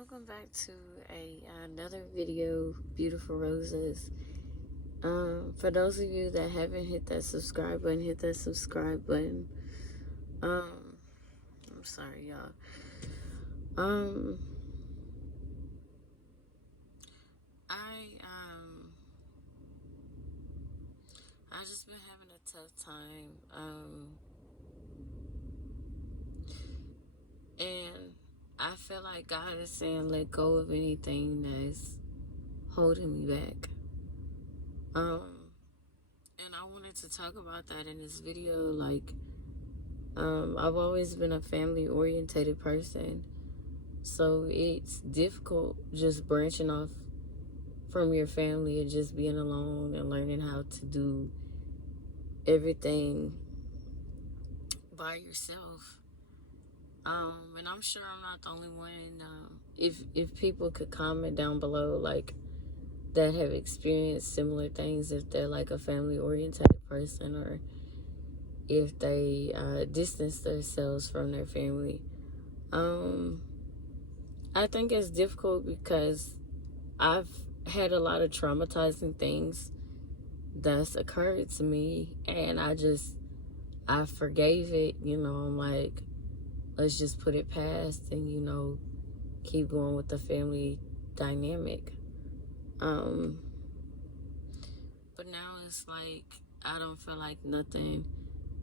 Welcome back to another video, beautiful roses. For those of you that haven't hit that subscribe button, hit that subscribe button. I'm sorry, y'all. I just been having a tough time. And I feel like God is saying let go of anything that's holding me back. And I wanted to talk about that in this video. I've always been a family orientated person, so it's difficult just branching off from your family and just being alone and learning how to do everything by yourself. And I'm sure I'm not the only one. If people could comment down below, like, that have experienced similar things, if they're like a family oriented person, or if they distance themselves from their family. I think it's difficult because I've had a lot of traumatizing things that's occurred to me, and I forgave it. I'm like, let's just put it past and keep going with the family dynamic. But now it's like I don't feel like nothing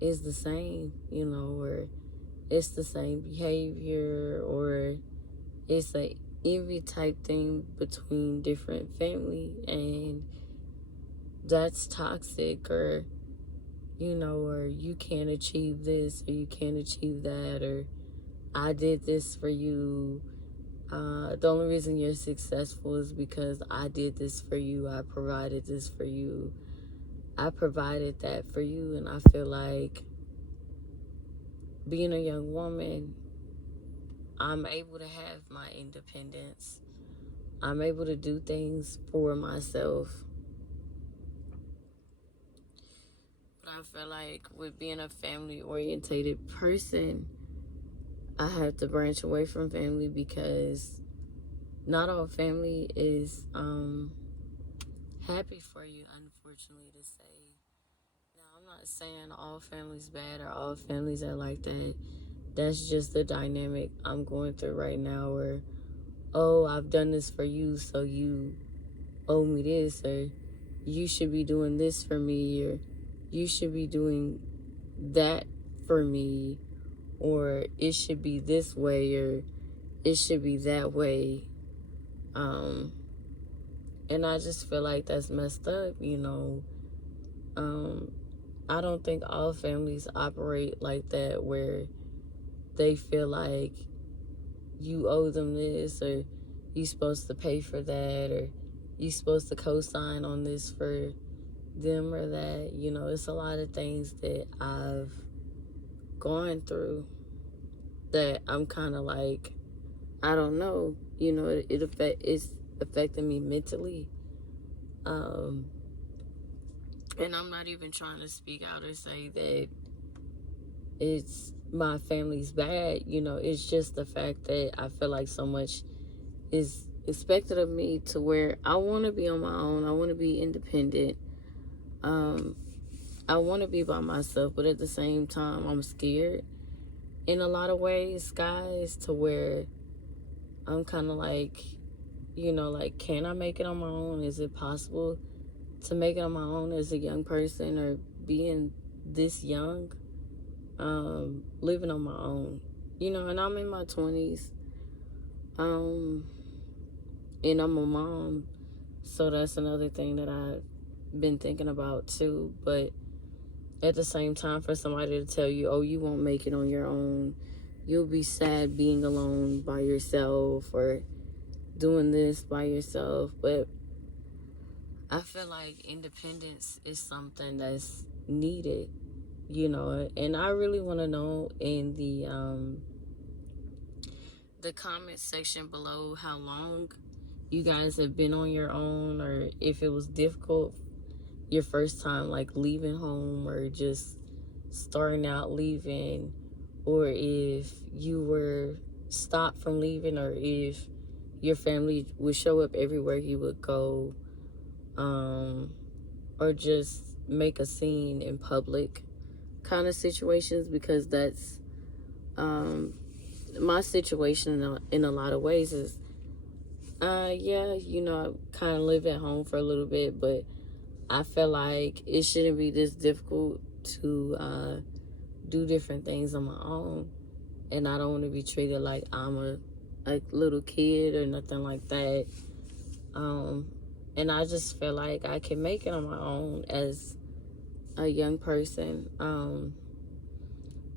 is the same, or it's the same behavior, or it's a envy type thing between different family, and that's toxic, or or you can't achieve this, or you can't achieve that, or I did this for you. The only reason you're successful is because I did this for you. I provided this for you. I provided that for you. And I feel like being a young woman, I'm able to have my independence. I'm able to do things for myself. But I feel like with being a family-orientated person, I have to branch away from family because not all family is happy for you, unfortunately to say. Now, I'm not saying all families bad or all families are like that. That's just the dynamic I'm going through right now, where, oh, I've done this for you, so you owe me this, or you should be doing this for me, or you should be doing that for me, or it should be this way, or it should be that way. And I just feel like that's messed up, I don't think all families operate like that, where they feel like you owe them this, or you're supposed to pay for that, or you're supposed to co-sign on this for them or that. It's a lot of things that I've gone through that I'm kind of like, I don't know, it's affecting me mentally. And I'm not even trying to speak out or say that it's my family's bad. It's just the fact that I feel like so much is expected of me, to where I want to be on my own. I want to be independent. I want to be by myself, but at the same time, I'm scared in a lot of ways, guys, to where I'm kind of like, like, can I make it on my own? Is it possible to make it on my own as a young person, or being this young, living on my own, and I'm in my 20s, and I'm a mom, so that's another thing that I've been thinking about too. But at the same time, for somebody to tell you, oh, you won't make it on your own, you'll be sad being alone by yourself, or doing this by yourself. But I feel like independence is something that's needed, and I really want to know in the comment section below how long you guys have been on your own, or if it was difficult your first time, like, leaving home, or just starting out leaving, or if you were stopped from leaving, or if your family would show up everywhere you would go, or just make a scene in public kind of situations, because that's my situation in a lot of ways is, yeah, I kind of live at home for a little bit, but I feel like it shouldn't be this difficult to do different things on my own. And I don't want to be treated like I'm a little kid or nothing like that. And I just feel like I can make it on my own as a young person.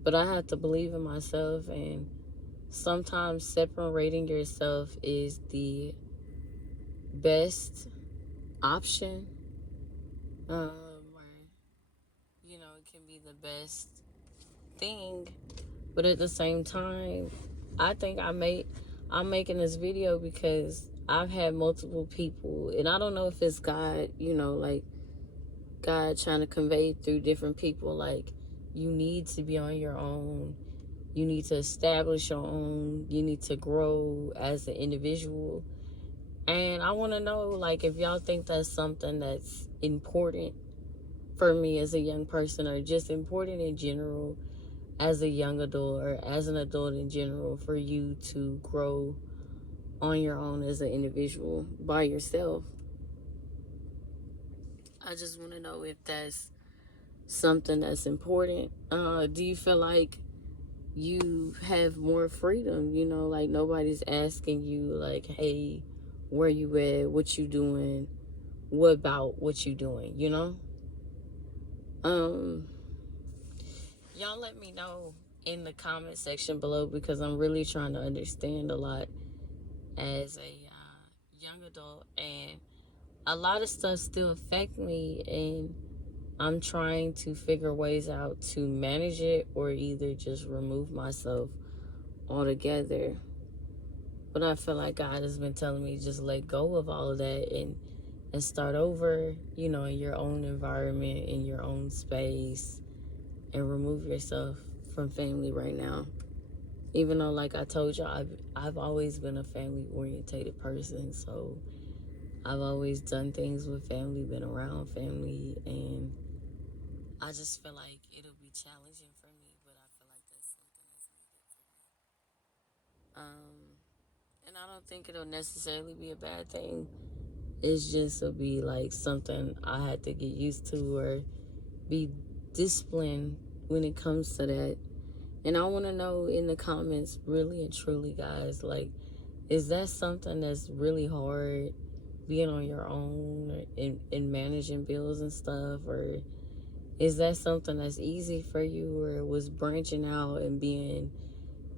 But I have to believe in myself, and sometimes separating yourself is the best option. Where, it can be the best thing. But at the same time, I think I'm making this video because I've had multiple people, and I don't know if it's God, like God trying to convey through different people, like, you need to be on your own. You need to establish your own. You need to grow as an individual. And I want to know, like, if y'all think that's something that's important for me as a young person, or just important in general as a young adult, or as an adult in general, for you to grow on your own as an individual by yourself. I just want to know if that's something that's important. Do you feel like you have more freedom? Like nobody's asking you, like, hey, where you at? What you doing? What about what you doing? Y'all let me know in the comment section below, because I'm really trying to understand a lot as a young adult, and a lot of stuff still affect me, and I'm trying to figure ways out to manage it, or either just remove myself altogether. But I feel like God has been telling me just let go of all of that and start over, in your own environment, in your own space, and remove yourself from family right now. Even though, like I told you, I've always been a family orientated person, so I've always done things with family, been around family, and I just feel like it'll be challenging for me, but I feel like that's something that's needed for me. And I don't think it'll necessarily be a bad thing. It's just will be like something I had to get used to, or be disciplined when it comes to that. And I want to know in the comments, really and truly, guys, like, is that something that's really hard, being on your own and managing bills and stuff? Or is that something that's easy for you, or was branching out and being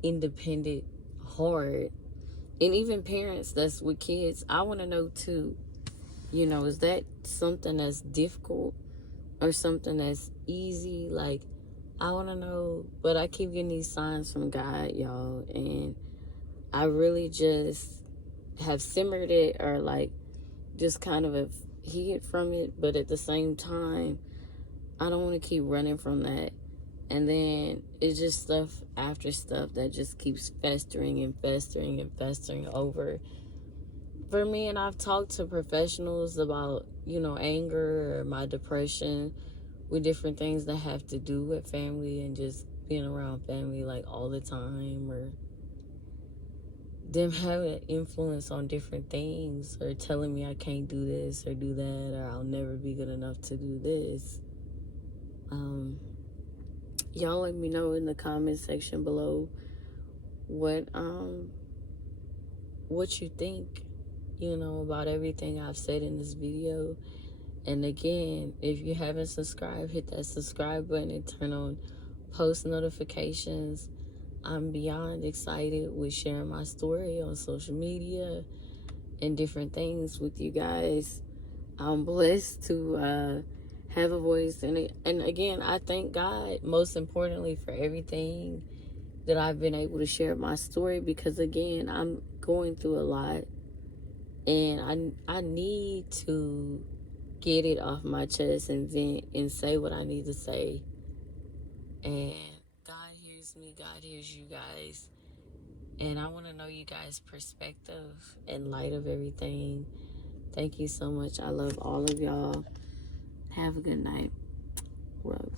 independent hard? And even parents that's with kids, I want to know too, is that something that's difficult or something that's easy? Like, I want to know, but I keep getting these signs from God, y'all, and I really just have simmered it, or like just kind of have hid from it, but at the same time, I don't want to keep running from that. And then it's just stuff after stuff that just keeps festering and festering and festering over for me. And I've talked to professionals about, anger or my depression, with different things that have to do with family and just being around family like all the time, or them having an influence on different things, or telling me I can't do this or do that, or I'll never be good enough to do this. Y'all let me know in the comment section below what you think, about everything I've said in this video. And again, if you haven't subscribed, hit that subscribe button and turn on post notifications. I'm beyond excited with sharing my story on social media and different things with you guys. I'm blessed to have a voice, and again, I thank God most importantly for everything that I've been able to share my story, because again, I'm going through a lot, and I need to get it off my chest and vent and say what I need to say. And God hears me, God hears you guys, And I want to know you guys' perspective in light of everything. Thank you so much. I love all of y'all. Have a good night. Rose.